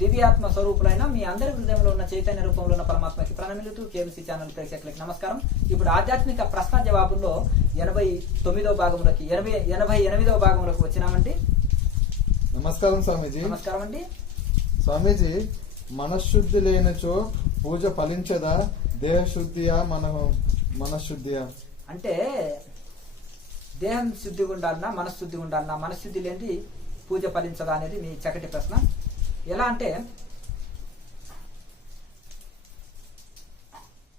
దివ్యాత్మ స్వరూపులైన మీ అందరి హృదయంలో ఉన్న చైతన్య రూపంలో ఉన్న పరమాత్మకి ప్రణమిలుతూ కేబీసీ ఛానల్ ప్రేక్షకులకి నమస్కారం. ఇప్పుడు ఆధ్యాత్మిక ప్రశ్న జవాబుల్లో 89వ భాగంలోకి 88వ భాగంలోకి వచ్చినామండి. నమస్కారం స్వామీజీ. నమస్కారం అండి స్వామీజీ. మనశుద్ధి లేనిచో పూజ ఫలించదా? దేహశుద్ధియా మనశుద్ధియా? అంటే దేహం శుద్ధిగా ఉండాలన్నా మనశుద్ధిగా ఉండాలన్నా, మనశుద్ధి లేనిది పూజ ఫలించదా అనేది మీ చక్కటి ప్రశ్న. ఎలా అంటే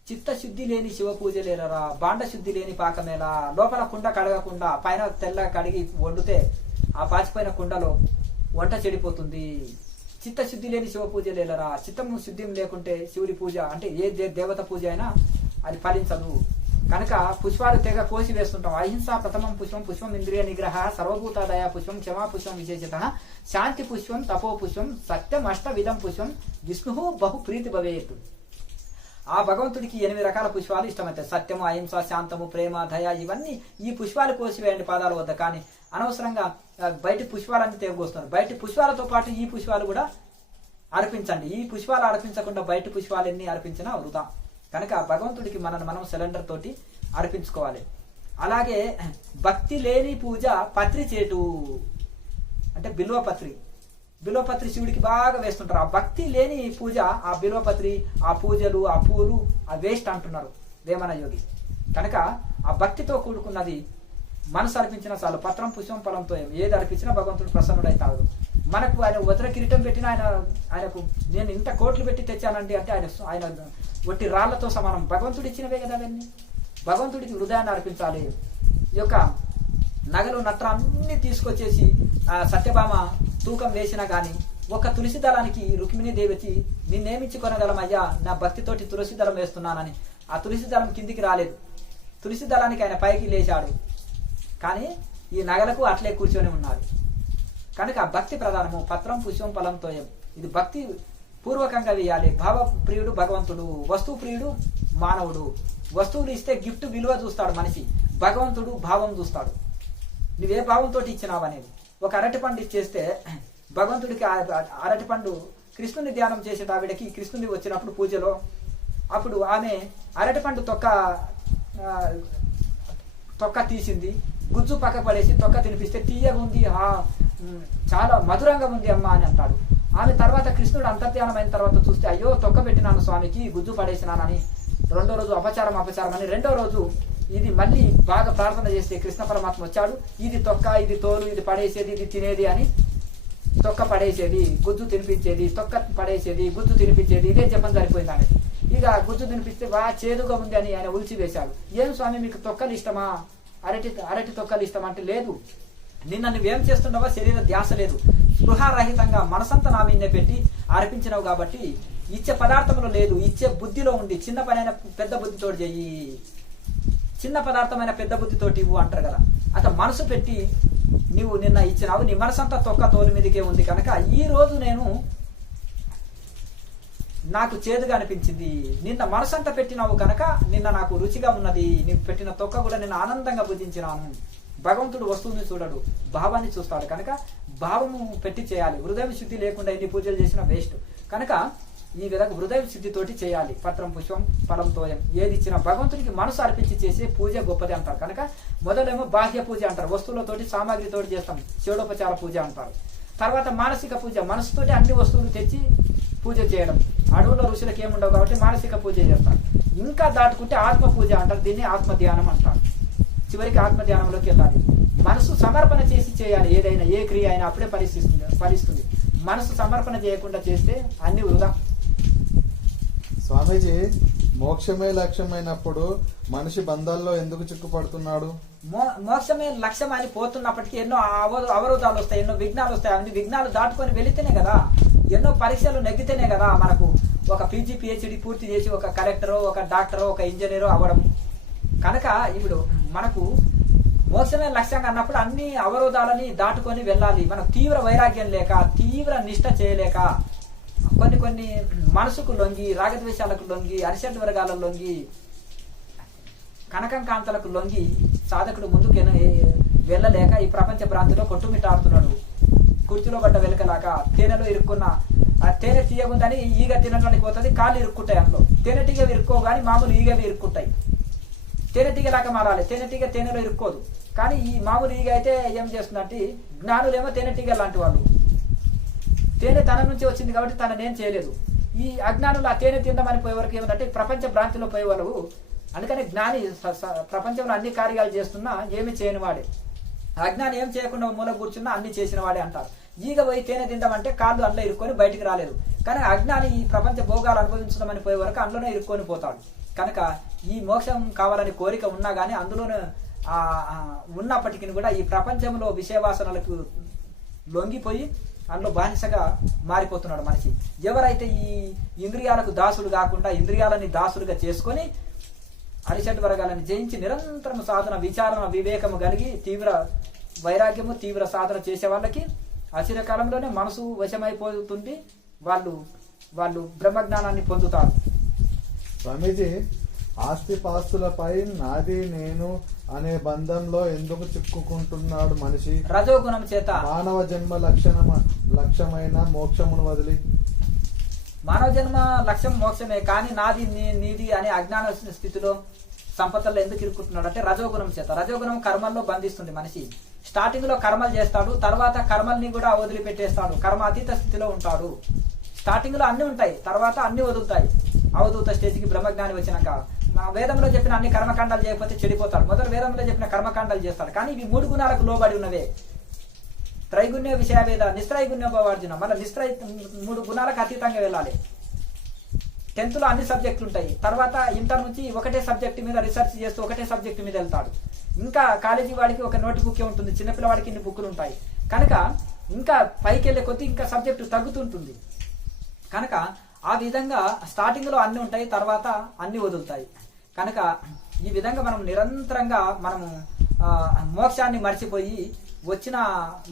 చిత్తశుద్ధి లేని శివ పూజ లేరరా, బాండ శుద్ధి లేని పాకమేలా, లోపల కుండ కడగకుండా పైన తెల్ల కడిగి వండితే ఆ పాచిపోయిన కుండలో వంట చెడిపోతుంది. చిత్తశుద్ధి లేని శివ పూజ లేరరా, చిత్తము శుద్ధి లేకుంటే శివుడి పూజ అంటే ఏ దేవత పూజ అయినా అది ఫలించదు. కనుక పుష్పాలు తెగ కోసి వేస్తుంటాం. అహింస ప్రథమం పుష్పం, పుష్పం ఇంద్రియ నిగ్రహ, సర్వభూతాదయ పుష్పం, క్షమా పుష్పం విశేషత, శాంతి పుష్పం, తపో పుష్పం, సత్యం అష్ట విధం పుష్పం, విష్ణు బహు ప్రీతి భవేత్. ఆ భగవంతుడికి 8 రకాల పుష్పాలు ఇష్టమవుతాయి. సత్యము, అహింస, శాంతము, ప్రేమ, దయ, ఇవన్నీ ఈ పుష్పాలు కోసివేయండి పాదాల వద్ద. కానీ అనవసరంగా బయటి పుష్పాలన్నీ తెగొస్తున్నారు. బయటి పుష్పాలతో పాటు ఈ పుష్పాలు కూడా అర్పించండి. ఈ పుష్పాలు అర్పించకుండా బయట పుష్పాలు ఎన్ని అర్పించినా వృధా. కనుక భగవంతుడికి మనం సిలిండర్ తోటి అర్పించుకోవాలి. అలాగే భక్తి లేని పూజ పత్రి చేటు అంటే బిల్వపత్రి. బిల్వపత్రి శివుడికి బాగా వేస్తుంటారు. ఆ భక్తి లేని పూజ, ఆ బిల్వపత్రి, ఆ పూజలు, ఆ పూలు, ఆ వేస్ట్ అంటున్నారు వేమన యోగి. కనుక ఆ భక్తితో కూడుకున్నది మనసు అర్పించిన చాలు. పత్రం పుష్పం ఫలంతో ఏది అర్పించినా భగవంతుడు ప్రసన్నుడైతాడు. మనకు ఆయన వజ్ర కిరీటం పెట్టిన ఆయనకు నేను ఇంత కోట్లు పెట్టి తెచ్చానండి అంటే ఆయన ఒట్టి రాళ్లతో సమానం. భగవంతుడు ఇచ్చినవే కదా అవన్నీ. భగవంతుడికి హృదయాన్ని అర్పించాలి. ఈ యొక్క నగలు నట్ర అన్ని తీసుకొచ్చేసి సత్యభామ తూకం వేసినా గాని ఒక తులసి దళానికి రుక్మిణీ దేవతి నిన్నేమిచ్చి కొనగలమయ్యా, నా భక్తితోటి తులసి దళం వేస్తున్నానని ఆ తులసి దళం కిందికి రాలేదు. తులసి దళానికి ఆయన పైకి లేచాడు. కానీ ఈ నగలకు అట్లే కూర్చొని ఉన్నాడు. కనుక భక్తి ప్రధానము. పత్రం పుష్పం ఫలంతో ఇది భక్తి పూర్వకంగా వేయాలి. భావ ప్రియుడు భగవంతుడు, వస్తువు ప్రియుడు మానవుడు. వస్తువులు ఇస్తే గిఫ్ట్ విలువ చూస్తాడు మనిషి, భగవంతుడు భావం చూస్తాడు. నువ్వే భావంతో ఇచ్చినావు అనేది. ఒక అరటిపండు ఇచ్చేస్తే భగవంతుడికి అరటిపండు కృష్ణుని ధ్యానం చేసే ఆవిడకి కృష్ణుని వచ్చినప్పుడు పూజలో అప్పుడు ఆమె అరటిపండు తొక్క తీసింది, గుజ్జు పక్క పడేసి తొక్క తినిపిస్తే తీయగా ఉంది, చాలా మధురంగా ఉంది అమ్మ అని అంటాడు. ఆమె తర్వాత కృష్ణుడు అంతర్ధ్యానమైన తర్వాత చూస్తే అయ్యో తొక్క పెట్టినాను స్వామికి, గుజ్జు పడేసినానని రెండో రోజు అపచారం అని రెండో రోజు ఇది మళ్ళీ బాగా ప్రార్థన చేస్తే కృష్ణ పరమాత్మ వచ్చాడు. ఇది తొక్క, ఇది తోలు, ఇది పడేసేది, ఇది తినేది అని తొక్క పడేసేది, గుజ్జు తినిపించేది, తొక్క పడేసేది, గుజ్జు తినిపించేది, ఇదే జపం సరిపోయింది ఆమె. ఇక గుజ్జు తినిపిస్తే చేదుగా ఉంది అని ఆయన ఉల్చి వేశాడు. ఏం స్వామి మీకు తొక్కలు ఇష్టమా, అరటి తొక్కలు ఇష్టమా అంటే లేదు, నిన్న నువ్వేం చేస్తున్నావో శరీర ధ్యాస లేదు, స్పృహారహితంగా మనసంతా నా మీదే పెట్టి అర్పించినావు కాబట్టి ఇచ్చే పదార్థంలో లేదు, ఇచ్చే బుద్ధిలో ఉండి చిన్న పనైనా పెద్ద బుద్ధితో చెయ్యి, చిన్న పదార్థమైన పెద్ద బుద్ధితోటి ఇవ్వు అంటారు కదా. అట్లా మనసు పెట్టి నువ్వు నిన్న ఇచ్చినావు, నీ మనసంతా తొక్క తోలు మీదకే ఉంది. కనుక ఈ రోజు నాకు చేదుగా అనిపించింది, నిన్న మనసంతా పెట్టినావు కనుక నిన్న నాకు రుచిగా ఉన్నది, నీవు పెట్టిన తొక్క కూడా నేను ఆనందంగా భుజించినాను. భగవంతుడు వస్తువుని చూడడు, భావాన్ని చూస్తాడు. కనుక భావము పెట్టి చేయాలి. హృదయ శుద్ధి లేకుండా ఎన్ని పూజలు చేసినా వేస్ట్. కనుక ఈ విధంగా హృదయ శుద్ధితోటి చేయాలి. పత్రం పుష్పం ఫలంతో ఏది ఇచ్చినా భగవంతుడికి మనసు అర్పించి చేసే పూజ గొప్పది అంటారు. కనుక మొదలేమో బాహ్య పూజ అంటారు, వస్తువులతోటి సామాగ్రితోటి చేస్తాం, షోడోపచార పూజ అంటారు. తర్వాత మానసిక పూజ, మనసుతోటి అన్ని వస్తువులు తెచ్చి పూజ చేయడం. అడవుల్లో ఋషులకు ఏముండవు కాబట్టి మానసిక పూజ చేస్తారు. ఇంకా దాటుకుంటే ఆత్మ పూజ అంటారు, దీన్ని ఆత్మ ధ్యానం అంటారు. చివరికి ఆత్మ ధ్యానంలోకి వెళ్ళాలి. మనసు సమర్పణ చేసి చేయాలి. ఏదైనా ఏ క్రియ అయినా అప్పుడే ఫలిస్తుంది. మనసు సమర్పణ చేయకుండా చేస్తే అన్ని వృధా. స్వామీజీ, మోక్షమే లక్ష్యమైనప్పుడు మనిషి బంధాల్లో ఎందుకు చిక్కుపడుతున్నాడు? మోక్షమే లక్ష్యం అని పోతున్నప్పటికీ ఎన్నో అవరోధాలు వస్తాయి, ఎన్నో విఘ్నాలు వస్తాయి. అన్ని విఘ్నాలు దాటుకొని వెళితేనే కదా, ఎన్నో పరీక్షలు నెగ్గితేనే కదా మనకు ఒక పీజీ పిహెచ్డి పూర్తి చేసి ఒక కలెక్టరో ఒక డాక్టరో ఒక ఇంజనీరో అవ్వడం. కనుక ఇప్పుడు మనకు మోక్షమే లక్ష్యంగా అన్నప్పుడు అన్ని అవరోధాలని దాటుకొని వెళ్ళాలి. మనకు తీవ్ర వైరాగ్యం లేక, తీవ్ర నిష్ఠ చేయలేక, కొన్ని మనసుకు లొంగి, రాగద్వేషాలకు లొంగి, అరిషడ్ వర్గాల లొంగి, కనకం కాంతలకు లొంగి సాధకుడు ముందుకు వెళ్ళలేక ఈ ప్రపంచ భ్రాంతిలో కొట్టుమిట్టాడుతున్నాడు. కుర్చీలో పడ్డ వెలకలాగా తేనెలో ఇరుక్కున్న ఆ తేనె తీయగుందని ఈగ తినడానికి పోతుంది, కాళ్ళు ఇరుక్కుంటాయి. అందులో తేనెటీగ ఇరుక్కోగాని మామూలు ఈగవి ఇరుక్కుంటాయి. తేనెటీగలాగా మారాలి. తేనెటీగ తేనెలో ఇరుక్కోదు. కానీ ఈ మామూలు ఈగ అయితే ఏం చేస్తుందంటే, జ్ఞానులేమో తేనెటీగ లాంటి వాళ్ళు. తేనె తన నుంచి వచ్చింది కాబట్టి తననేం చేయలేదు. ఈ అజ్ఞానులు ఆ తేనె తిందామని పోయే వరకు ఏమిటంటే ప్రపంచ భ్రాంతిలో పోయే వాళ్ళు. అందుకని జ్ఞాని ప్రపంచంలో అన్ని కార్యాలు చేస్తున్నా ఏమి చేయని వాడే. అజ్ఞాని ఏం చేయకుండా మూల కూర్చున్నా అన్ని చేసిన వాడే అంటారు. ఈగ పోయి తేనె తిందామంటే కాళ్ళు అందులో ఇరుక్కొని బయటికి రాలేదు. కానీ అజ్ఞాని ఈ ప్రపంచ భోగాలు అనుభవించడమని పోయే వరకు అందులోనే ఇరుక్కొని పోతాడు. కనుక ఈ మోక్షం కావాలని కోరిక ఉన్నా కానీ అందులోనే ఉన్నప్పటికీ కూడా ఈ ప్రపంచంలో విషయవాసనలకు లొంగిపోయి అందులో బానిసగా మారిపోతున్నాడు మనిషి. ఎవరైతే ఈ ఇంద్రియాలకు దాసుడు కాకుండా ఇంద్రియాలని దాసులుగా చేసుకొని అరిషడ్ వర్గాలను జయించి నిరంతరం సాధన, విచారణ, వివేకము కలిగి తీవ్ర వైరాగ్యము, తీవ్ర సాధన చేసే వాళ్ళకి అచిరకాలంలోనే మనసు వశమైపోతుంది. వాళ్ళు బ్రహ్మజ్ఞానాన్ని పొందుతారు. స్వామీజీ, ఆస్తిపాస్తులపై నాది నేను అనే బంధంలో ఎందుకు చిక్కుకుంటున్నాడు మనిషి? రజోగుణం చేత. మానవ జన్మ లక్ష్యమైన మోక్షమును వదిలి. మానవ జన్మ లక్ష్యం మోక్షమే, కానీ నాది నీది అనే అజ్ఞాన స్థితిలో సంపదల్లో ఎందుకు ఇరుక్కుంటున్నాడు అంటే రజోగుణం చేత. రజోగుణం కర్మల్లో బంధిస్తుంది మనిషి. స్టార్టింగ్ లో కర్మలు చేస్తాడు, తర్వాత కర్మల్ని కూడా వదిలిపెట్టేస్తాడు, కర్మ అతీత స్థితిలో ఉంటాడు. స్టార్టింగ్ లో అన్ని ఉంటాయి, తర్వాత అన్ని వదులుతాయి. అవధూత స్టేజ్కి బ్రహ్మజ్ఞాని వచ్చినాక వేదంలో చెప్పిన అన్ని కర్మకాండాలు చేయకపోతే చెడిపోతాడు. మొదలు వేదంలో చెప్పిన కర్మకాండాలు చేస్తాడు. కానీ ఇవి 3 గుణాలకు లోబడి ఉన్నవే. త్రైగుణ్య విషయవేద, నిస్త్రైగుణ్యోపవార్జున. మళ్ళీ 3 గుణాలకు అతీతంగా వెళ్ళాలి. 10th లో అన్ని సబ్జెక్టులు ఉంటాయి. తర్వాత ఇంటర్ నుంచి ఒకటే సబ్జెక్ట్ మీద రీసెర్చ్ చేస్తూ ఒకటే సబ్జెక్ట్ మీద వెళ్తాడు. ఇంకా కాలేజీ వాడికి ఒక నోట్ బుక్ ఉంటుంది, చిన్నపిల్లవాడికి ఇన్ని బుక్కులు ఉంటాయి. కనుక ఇంకా పైకి వెళ్ళే కొద్దీ ఇంకా సబ్జెక్టు తగ్గుతుంటుంది. కనుక ఆ విధంగా స్టార్టింగ్ లో అన్ని ఉంటాయి, తర్వాత అన్ని వదులుతాయి. కనుక ఈ విధంగా మనం నిరంతరంగా మనము మోక్షాన్ని మర్చిపోయి, వచ్చిన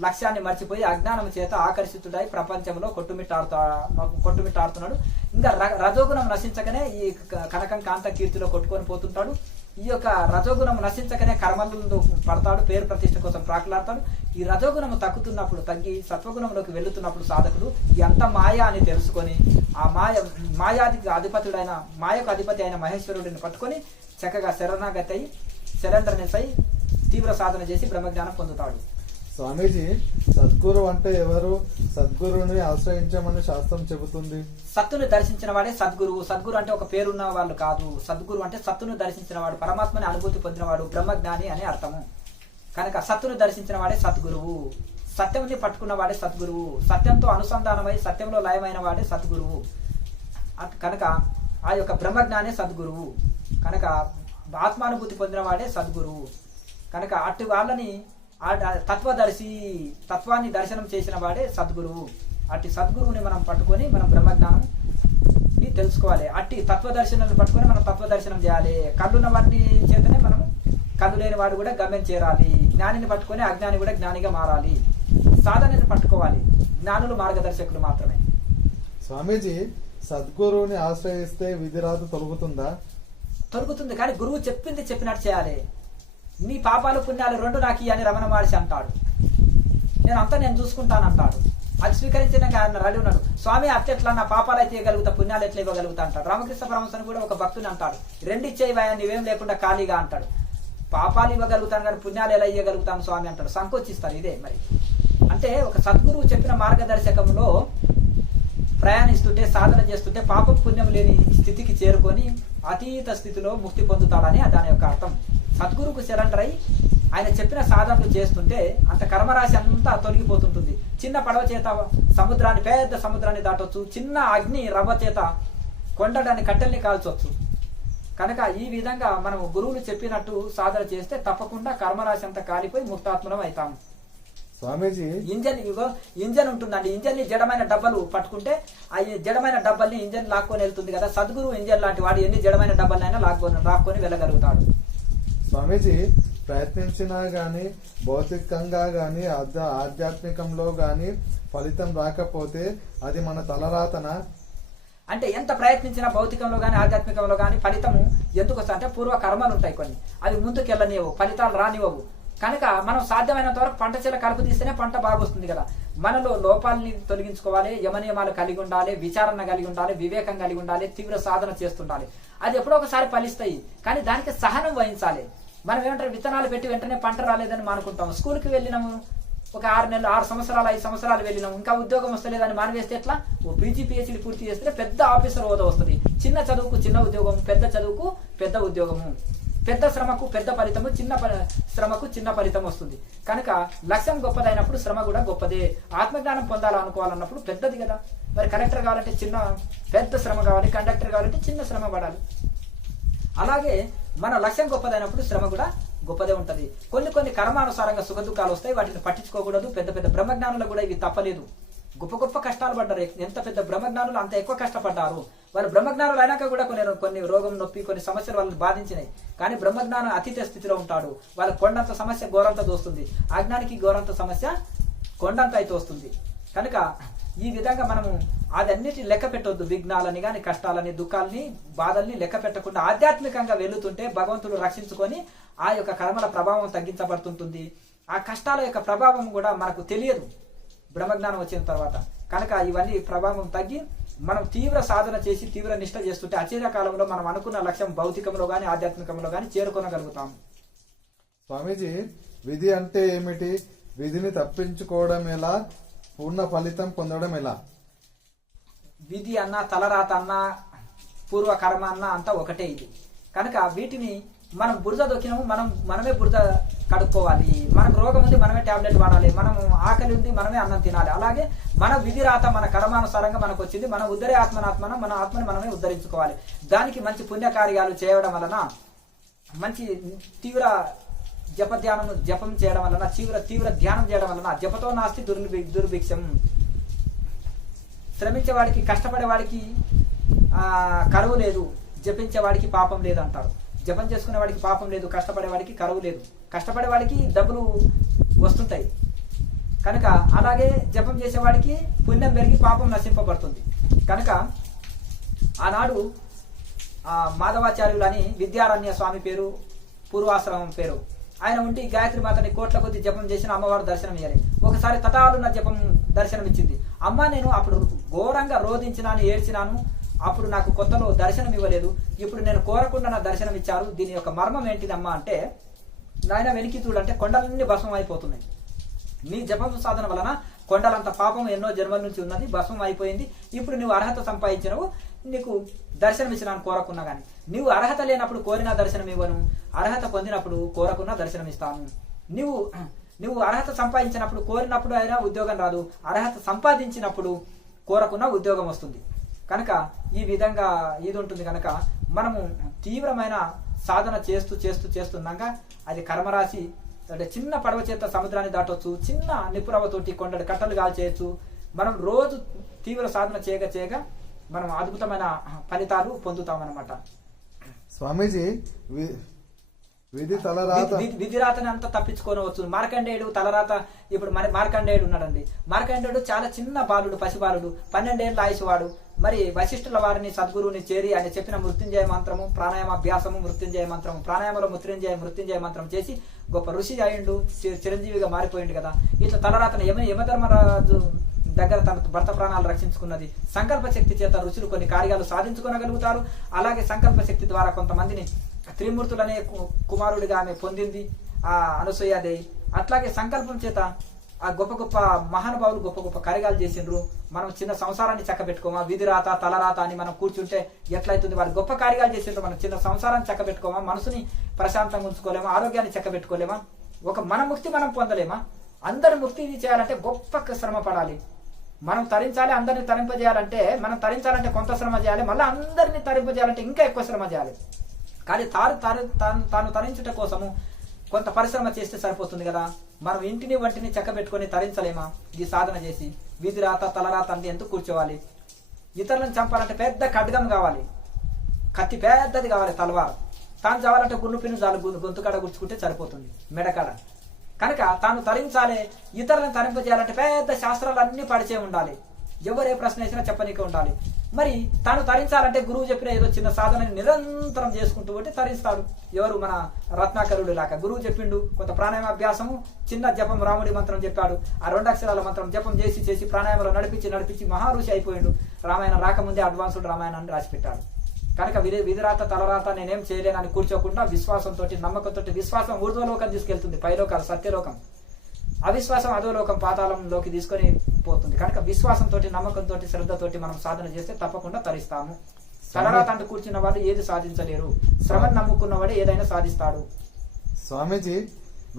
లక్ష్యాన్ని మర్చిపోయి అజ్ఞానం చేత ఆకర్షితుడై ప్రపంచంలో కొట్టుమిట్టాడుతున్నాడు. ఇంకా రజోగుణం నశించకనే ఈ కనకం కాంత కీర్తిలో కొట్టుకొని పోతుంటాడు. ఈ యొక్క రజోగుణం నశించకనే కర్మలందు పడతాడు, పేరు ప్రతిష్ట కోసం ప్రాకులాడతాడు. ఈ రజోగుణము తగ్గి సత్వగుణంలోకి వెళుతున్నప్పుడు సాధకుడు ఎంత మాయ అని తెలుసుకొని ఆ మాయాకు అధిపతి అయిన మహేశ్వరుడిని పట్టుకొని చక్కగా శరణాగతి అయి సరెండర్నెస్ అయి తీవ్ర సాధన చేసి బ్రహ్మజ్ఞానం పొందుతాడు. స్వామీజీ, సద్గురు అంటే ఎవరు? సద్గురుని ఆశ్రయించమని శాస్త్రం చెబుతుంది. సత్తును దర్శించిన వాడే సద్గురువు. సద్గురు అంటే ఒక పేరున్న వాళ్ళు కాదు. సద్గురు అంటే సత్తును దర్శించిన వాడు, పరమాత్మని అనుభూతి పొందినవాడు, బ్రహ్మజ్ఞాని అని అర్థము. కనుక సత్తును దర్శించిన వాడే సద్గురువు. సత్యంని పట్టుకున్న వాడే సద్గురువు. సత్యంతో అనుసంధానమై సత్యంలో లయమైన వాడే సద్గురువు. కనుక ఆ యొక్క బ్రహ్మజ్ఞానే సద్గురువు. కనుక ఆత్మానుభూతి పొందిన వాడే సద్గురువు. కనుక అట్టి వాళ్ళని తత్వాన్ని దర్శనం చేసిన వాడే సద్గురువు. అట్టి సద్గురువుని మనం పట్టుకొని మనం బ్రహ్మజ్ఞానం తెలుసుకోవాలి. అట్టి తత్వదర్శనాన్ని పట్టుకొని మనం తత్వదర్శనం చేయాలి. కళ్ళున్న వాటిని చేతనే మనం కళ్ళు లేని వాడు కూడా గమ్యం చేరాలి. జ్ఞానిని పట్టుకొని అజ్ఞాని కూడా జ్ఞానిగా మారాలి. సాధనని పట్టుకోవాలి. జ్ఞానులు మార్గదర్శకులు మాత్రమే. స్వామీజీ, సద్గురువుని ఆశ్రయిస్తే విధిరాదు తొలగుతుందా? తొలగుతుంది, కానీ గురువు చెప్పింది చెప్పినట్టు చేయాలి. నీ పాపాలు పుణ్యాలు 2 నాకు అని రమణ మహర్షి అంటాడు. నేను చూసుకుంటానంటాడు. అది స్వీకరించిన ఆయన రెడీ ఉన్నాడు. స్వామి అట్లెట్లా నా పాపాలు అయితే ఇవ్వగలుగుతా, పుణ్యాలు ఎట్లా ఇవ్వగలుగుతా అంటాడు. రామకృష్ణ పరమహంసని కూడా ఒక భక్తుని అంటాడు, 2 ఇచ్చేవా నీవేం లేకుండా ఖాళీగా అంటాడు. పాపాలు ఇవ్వగలుగుతాను కానీ పుణ్యాలు ఎలా ఇవ్వగలుగుతాను స్వామి అంటాడు. సంకోచిస్తారు. ఇదే మరి అంటే ఒక సద్గురువు చెప్పిన మార్గదర్శకంలో ప్రయాణిస్తుంటే, సాధన చేస్తుంటే పాపం పుణ్యం లేని స్థితికి చేరుకొని అతీత స్థితిలో ముక్తి పొందుతాడని దాని యొక్క అర్థం. సద్గురువుకు సరెండర్ అయి ఆయన చెప్పిన సాధనలు చేస్తుంటే అంత కర్మరాశి అంతా తొలగిపోతుంటుంది. చిన్న పడవ చేత పెద్ద సముద్రాన్ని దాటొచ్చు. చిన్న అగ్ని రవ్వ చేత కొండడాన్ని కట్టెల్ని కాల్చొచ్చు. కనుక ఈ విధంగా మనం గురువులు చెప్పినట్టు సాధన చేస్తే తప్పకుండా కర్మరాశి అంతా కాలిపోయి ముక్తాత్మనం అవుతాము. స్వామీజీ ఇంజన్ ఉంటుందండి. ఇంజన్ ని జడమైన డబ్బలు పట్టుకుంటే ఆ జడమైన డబ్బల్ని ఇంజన్ లాక్కొని వెళ్తుంది కదా. సద్గురు ఇంజన్ లాంటి వాడు ఎన్ని జడమైన డబ్బలైనా లాక్కొని వెళ్ళగలుగుతాడు. స్వామీజీ ప్రయత్నించినా గాని భౌతికంగా గాని ఆధ్యాత్మికంలో గాని ఫలితం రాకపోతే అది మన తలరాతన. అంటే ఎంత ప్రయత్నించినా భౌతికంలో గాని ఆధ్యాత్మికంలో గాని ఫలితము ఎందుకు వస్తా అంటే పూర్వ కర్మలు ఉంటాయి కొన్ని, అవి ముందుకెళ్ళనివ్వవు, ఫలితాలు రానివ్వవు. కనుక మనం సాధ్యమైనంత వరకు పంట చేల కలుపు తీస్తేనే పంట బాగొస్తుంది కదా. మనలో లోపాలని తొలగించుకోవాలి, యమనియమాలు కలిగి ఉండాలి, విచారణ కలిగి ఉండాలి, వివేకం కలిగి ఉండాలి, తీవ్ర సాధన చేస్తుండాలి. అది ఎప్పుడో ఒకసారి ఫలిస్తాయి, కానీ దానికి సహనం వహించాలి. మనం ఏమంటారు, విత్తనాలు పెట్టి వెంటనే పంట రాలేదని మానుకుంటాం. స్కూల్కి వెళ్ళినాము, ఒక 6 నెలలు 6 సంవత్సరాలు 5 సంవత్సరాలు వెళ్ళినాం, ఇంకా ఉద్యోగం వస్తలేదని మానివేస్తే ఎట్లా? ఓ పీజీ పిహెచ్డి పూర్తి చేస్తే పెద్ద ఆఫీసర్ హోదా వస్తుంది. చిన్న చదువుకు చిన్న ఉద్యోగం, పెద్ద చదువుకు పెద్ద ఉద్యోగము. పెద్ద శ్రమకు పెద్ద ఫలితము, చిన్న శ్రమకు చిన్న ఫలితం వస్తుంది. కనుక లక్ష్యం గొప్పదైనప్పుడు శ్రమ కూడా గొప్పదే. ఆత్మజ్ఞానం పొందాలనుకోవాలన్నప్పుడు పెద్దది కదా. మరి కలెక్టర్ కావాలంటే పెద్ద శ్రమ కావాలి, కండక్టర్ కావాలంటే చిన్న శ్రమ పడాలి. అలాగే మన లక్ష్యం గొప్పదైనప్పుడు శ్రమ కూడా గొప్పదే ఉంటది. కొన్ని కర్మానుసారంగా సుఖ దుఃఖాలు వస్తాయి, వాటిని పట్టించుకోకూడదు. పెద్ద బ్రహ్మజ్ఞానులు కూడా ఇవి తప్పలేదు. గొప్ప కష్టాలు పడ్డారు. ఎంత పెద్ద బ్రహ్మజ్ఞానులు అంత ఎక్కువ కష్టపడ్డారు. వాళ్ళు బ్రహ్మజ్ఞానులు అయినాక కూడా కొన్ని రోగం నొప్పి, కొన్ని సమస్యలు వాళ్ళని బాధించినాయి. కానీ బ్రహ్మజ్ఞానం అతీత స్థితిలో ఉంటాడు. వాళ్ళ కొండంత సమస్య గోరంత దోస్తుంది, అజ్ఞానికి గోరంత సమస్య కొండంత అయితే వస్తుంది. కనుక ఈ విధంగా మనము అదన్నిటి లెక్క పెట్టొద్దు. విఘ్నాలని గాని, కష్టాలని, దుఃఖాలని, బాధల్ని లెక్క పెట్టకుండా ఆధ్యాత్మికంగా వెళ్తుంటే భగవంతుడు రక్షించుకొని ఆ యొక్క కర్మల ప్రభావం తగ్గించబడుతుంటుంది. ఆ కష్టాల యొక్క ప్రభావం కూడా మనకు తెలియదు బ్రహ్మజ్ఞానం వచ్చిన తర్వాత. కనుక ఇవన్నీ ప్రభావం తగ్గి మనం తీవ్ర సాధన చేసి తీవ్ర నిష్ట చేస్తుంటే అచిర కాలంలో మనం అనుకున్న లక్ష్యం భౌతికంలో గాని ఆధ్యాత్మికంలో గాని చేరుకోగలుగుతాం. స్వామీజీ, విధి అంటే ఏమిటి? విధిని తప్పించుకోవడం ఎలా? పూర్ణ ఫలితం పొందడం ఎలా? విధి అన్నా, తలరాత అన్నా, పూర్వ కర్మ అన్నా అంతా ఒకటే. ఇది కనుక వీటిని మనం బురద దొక్కినాము, మనమే బురద కడుక్కోవాలి. మనకు రోగం ఉంది, మనమే టాబ్లెట్ వాడాలి. మనం ఆకలి ఉంది, మనమే అన్నం తినాలి. అలాగే మన విధి రాత మన కర్మానుసారంగా మనకు వచ్చింది. మన ఉద్ధరే ఆత్మనాత్మన, మన ఆత్మని మనమే ఉద్ధరించుకోవాలి. దానికి మంచి పుణ్యకార్యాలు చేయడం వలన, మంచి తీవ్ర జపం చేయడం వలన, తీవ్ర ధ్యానం చేయడం వలన, జపతో నాస్తి దుర్భిక్షం. శ్రమించేవాడికి, కష్టపడేవాడికి కరువు లేదు, జపించేవాడికి పాపం లేదు అంటారు. జపం చేసుకునేవాడికి పాపం లేదు, కష్టపడేవాడికి కరువు లేదు. కష్టపడేవాడికి డబ్బులు వస్తుంటాయి. కనుక అలాగే జపం చేసేవాడికి పుణ్యం పెరిగి పాపం నశింపబడుతుంది. కనుక ఆనాడు మాధవాచార్యులు అని విద్యారణ్య స్వామి పేరు, పూర్వాశ్రమం పేరు. ఆయన ఉండి గాయత్రి మాతని కోట్ల కొద్ది జపం చేసిన అమ్మవారు దర్శనం ఇవ్వాలి. ఒకసారి తటాలున్న జపం దర్శనం ఇచ్చింది. అమ్మ, నేను అప్పుడు ఘోరంగా రోధించినాను, ఏడ్చినాను. అప్పుడు నాకు కొత్తలో దర్శనం ఇవ్వలేదు, ఇప్పుడు నేను కోరకుండా నా దర్శనం ఇచ్చారు. దీని యొక్క మర్మం ఏంటిదమ్మా అంటే, నాయన వెలికి చూడంటే కొండలన్నీ భస్మం అయిపోతున్నాయి. నీ జపం సాధన వలన కొండలంత పాపం ఎన్నో జన్మల నుంచి ఉన్నది, భస్మం అయిపోయింది. ఇప్పుడు నువ్వు అర్హత సంపాదించినవు, నీకు దర్శనం ఇచ్చినాను కోరకున్నా. కానీ నువ్వు అర్హత లేనప్పుడు కోరినా దర్శనం ఇవ్వను, అర్హత పొందినప్పుడు కోరకున్నా దర్శనం ఇస్తాను. నువ్వు అర్హత సంపాదించినప్పుడు కోరినప్పుడు అయినా ఉద్యోగం రాదు, అర్హత సంపాదించినప్పుడు కోరకున్నా ఉద్యోగం వస్తుంది. కనుక ఈ విధంగా ఇది ఉంటుంది. కనుక మనము తీవ్రమైన సాధన చేస్తున్నాక అది కర్మరాశి. అంటే చిన్న పడవ చేత సముద్రాన్ని దాటవచ్చు, చిన్న నిపురవతోటి కొండలు కట్టలు కాల్చేయచ్చు. మనం రోజు తీవ్ర సాధన చేయగా మనం అద్భుతమైన ఫలితాలు పొందుతామన్నమాట. స్వామీజీ, విధిరాతని అంతా తప్పించుకోవచ్చు. మార్కండేయుడు తలరాత, ఇప్పుడు మార్కండేయుడు ఉన్నాడండి. మార్కండేయుడు చాలా చిన్న బాలుడు, పసిబాలుడు, 12 ఏళ్ళ ఆయుష్. మరి వశిష్ఠుల వారిని, సద్గురువుని చేరి ఆయన చెప్పిన మృత్యుంజయ మంత్రము, ప్రాణాయామాభ్యాసము, మృత్యుంజయ మంత్రము, ప్రాణాయామలో మృత్యుంజయ మంత్రం చేసి గొప్ప ఋషి అయిండు, చిరంజీవిగా మారిపోయిండు కదా. ఇట్లా తలరాతను యమధర్మరాజు దగ్గర తన భర్త ప్రాణాలు రక్షించుకున్నది. సంకల్ప శక్తి చేత ఋషులు కొన్ని కార్యాలు సాధించుకోగలుగుతారు. అలాగే సంకల్ప శక్తి ద్వారా కొంతమందిని త్రిమూర్తులనే కుమారుడిగా ఆమె పొందింది ఆ అనసూయాదేవి. అట్లాగే సంకల్పం చేత ఆ గొప్ప మహానుభావులు గొప్ప కార్యాలు చేసిండ్రు. మనం చిన్న సంసారాన్ని చక్కబెట్టుకోమా, విధిరాత తలరాత అని మనం కూర్చుంటే ఎట్లయితుంది? వాళ్ళు గొప్ప కార్యాలు చేసిండ్రు. మనం చిన్న సంసారాన్ని చక్కబెట్టుకోమా, మనసుని ప్రశాంతంగా ఉంచుకోలేమా, ఆరోగ్యాన్ని చక్కబెట్టుకోలేమా, మన ముక్తి మనం పొందలేమా? అందరి ముక్తి చేయాలంటే గొప్ప శ్రమ పడాలి. మనం తరించాలి, అందరిని తరింపజేయాలంటే, మనం తరించాలంటే కొంత శ్రమ చేయాలి, మళ్ళీ అందరినీ తరింపజేయాలంటే ఇంకా ఎక్కువ శ్రమ చేయాలి. కానీ తాను తరించుట కోసము కొంత పరిశ్రమ చేస్తే సరిపోతుంది కదా. మనం ఇంటిని వంటిని చక్కబెట్టుకొని తరించలేమా ఈ సాధన చేసి? వీధి రాత తలరాత అంది ఎందుకు కూర్చోవాలి? ఇతరులను చంపాలంటే పెద్ద ఖడ్గం కావాలి, కత్తి పెద్దది కావాలి, తలవారు. తాను చావాలంటే గుళ్ళు పిన్ను చాలు, గొంతుకాడ గుర్చుకుంటే సరిపోతుంది, మెడకాడ. కనుక తాను తరించాలి, ఇతరులను తరింపజేయాలంటే పెద్ద శాస్త్రాలు అన్ని పడిచే ఉండాలి, ఎవరే ప్రశ్న వేసినా చెప్పనీకే ఉండాలి. మరి తాను తరించాలంటే గురువు చెప్పిన ఏదో చిన్న సాధనని నిరంతరం చేసుకుంటూ ఉంటే తరిస్తాడు. ఎవరు? మన రత్నాకరుడు లాగా గురువు చెప్పిండు కొంత ప్రాణాయామాభ్యాసము, చిన్న జపం, రాముడి మంత్రం చెప్పాడు. ఆ 2 అక్షరాల మంత్రం జపం చేసి చేసి ప్రాణాయామంలో నడిపించి మహారుషి అయిపోయిండు. రామాయణం రాకముందే అడ్వాన్స్డ్ రామాయణాన్ని రాసిపెట్టాడు. కనుక విధిరాత తలరాత నేనేం చేయలేనని కూర్చోకుండా విశ్వాసంతో, నమ్మకంతో, విశ్వాసం ఊర్ధ్వలోకం తీసుకెళ్తుంది, పైలోకాలు సత్యలోకం. అవిశ్వాసం అధోలోకం పాతాళంలోకి తీసుకొని పోతుంది. కనుక విశ్వాసంతో, నమ్మకంతో, శ్రద్ధతోటి మనం సాధన చేస్తే తప్పకుండా తరిస్తాము. తలరాత అంటూ కూర్చున్న వాడు ఏది సాధించలేరు. శ్రమను నమ్ముకున్నవాడు ఏదైనా సాధిస్తాడు. స్వామీజీ,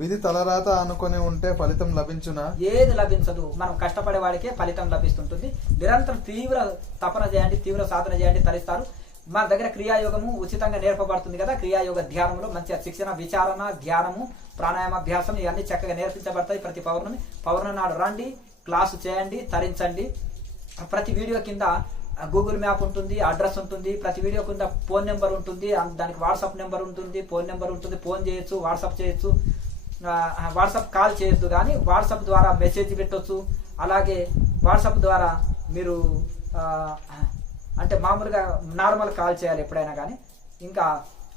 విధి తలరాత అనుకుని ఉంటే ఫలితం లభించునా? ఏది లభించదు. మనం కష్టపడే వాడికే ఫలితం లభిస్తుంటుంది. నిరంతరం తీవ్ర తపన చేయండి, తీవ్ర సాధన చేయండి, తరిస్తారు. మన దగ్గర క్రియాయోగము ఉచితంగా నేర్పబడుతుంది కదా. క్రియాయోగ ధ్యానంలో మంచి శిక్షణ, విచారణ, ధ్యానము, ప్రాణాయామాభ్యాసం ఇవన్నీ చక్కగా నేర్పించబడతాయి. ప్రతి పౌర్ణమి నాడు రండి, క్లాసు చేయండి, తరించండి. ప్రతి వీడియో కింద గూగుల్ మ్యాప్ ఉంటుంది, అడ్రస్ ఉంటుంది. ప్రతి వీడియో కింద ఫోన్ నెంబర్ ఉంటుంది, దానికి వాట్సాప్ నెంబర్ ఉంటుంది, ఫోన్ నెంబర్ ఉంటుంది. ఫోన్ చేయొచ్చు, వాట్సాప్ చేయొచ్చు. వాట్సాప్ కాల్ చేయొద్దు, కానీ వాట్సాప్ ద్వారా మెసేజ్ పెట్టొచ్చు. అలాగే వాట్సాప్ ద్వారా మీరు అంటే మామూలుగా నార్మల్ కాల్ చేయాలి ఎప్పుడైనా కానీ. ఇంకా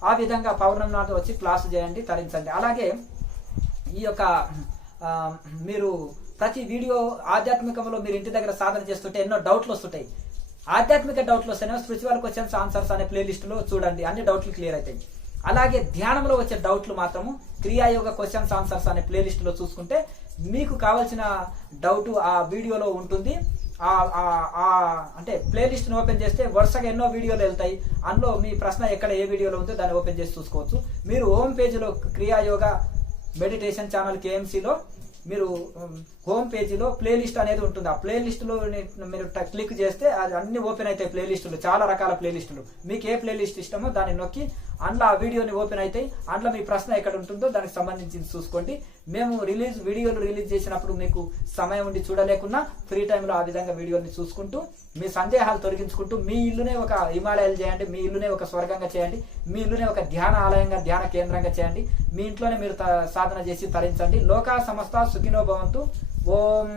ఆ విధంగా పౌర్ణమి నాడు వచ్చి క్లాసు చేయండి, తరించండి. అలాగే ఈ యొక్క మీరు ప్రతి వీడియో ఆధ్యాత్మికంలో మీరు ఇంటి దగ్గర సాధన చేస్తుంటే ఎన్నో డౌట్లు వస్తుంటాయి. ఆధ్యాత్మిక డౌట్లు వస్తేనే స్పిరిచువల్ క్వశ్చన్స్ ఆన్సర్స్ అనే ప్లేలిస్టులో చూడండి, అన్ని డౌట్లు క్లియర్ అవుతాయి. అలాగే ధ్యానంలో వచ్చే డౌట్లు మాత్రము క్రియాయోగ క్వశ్చన్స్ ఆన్సర్స్ అనే ప్లేలిస్టులో చూసుకుంటే మీకు కావాల్సిన డౌట్ ఆ వీడియోలో ఉంటుంది. అంటే ప్లేలిస్ట్ని ఓపెన్ చేస్తే వరుసగా ఎన్నో వీడియోలు వెళ్తాయి. అందులో మీ ప్రశ్న ఎక్కడ ఏ వీడియోలో ఉందో దాన్ని ఓపెన్ చేసి చూసుకోవచ్చు. మీరు హోమ్ పేజీలో క్రియాయోగ మెడిటేషన్ ఛానల్ కేఎంసీలో మీరు హోమ్ పేజీలో ప్లేలిస్ట్ అనేది ఉంటుంది. ఆ ప్లేలిస్టులో మీరు క్లిక్ చేస్తే అది అన్ని ఓపెన్ అవుతాయి. ప్లేలిస్టులు చాలా రకాల ప్లేలిస్టులు, మీకు ఏ ప్లేలిస్ట్ ఇష్టమో దాన్ని నొక్కి అందులో ఆ వీడియోని ఓపెన్ అవుతాయి. అందులో మీ ప్రశ్న ఎక్కడ ఉంటుందో దానికి సంబంధించి చూసుకోండి. మేము వీడియోలు రిలీజ్ చేసినప్పుడు మీకు సమయం ఉండి చూడలేకున్నా ఫ్రీ టైంలో ఆ విధంగా వీడియోని చూసుకుంటూ మీ సందేహాలు తొలగించుకుంటూ మీ ఇల్లునే ఒక హిమాలయాలు చేయండి, మీ ఇల్లునే ఒక స్వర్గంగా చేయండి, మీ ఇల్లునే ఒక ధ్యాన ఆలయంగా, ధ్యాన కేంద్రంగా చేయండి. మీ ఇంట్లోనే మీరు సాధన చేసి తరించండి. లోకా సమస్త సుఖినో భవంతు. ఓం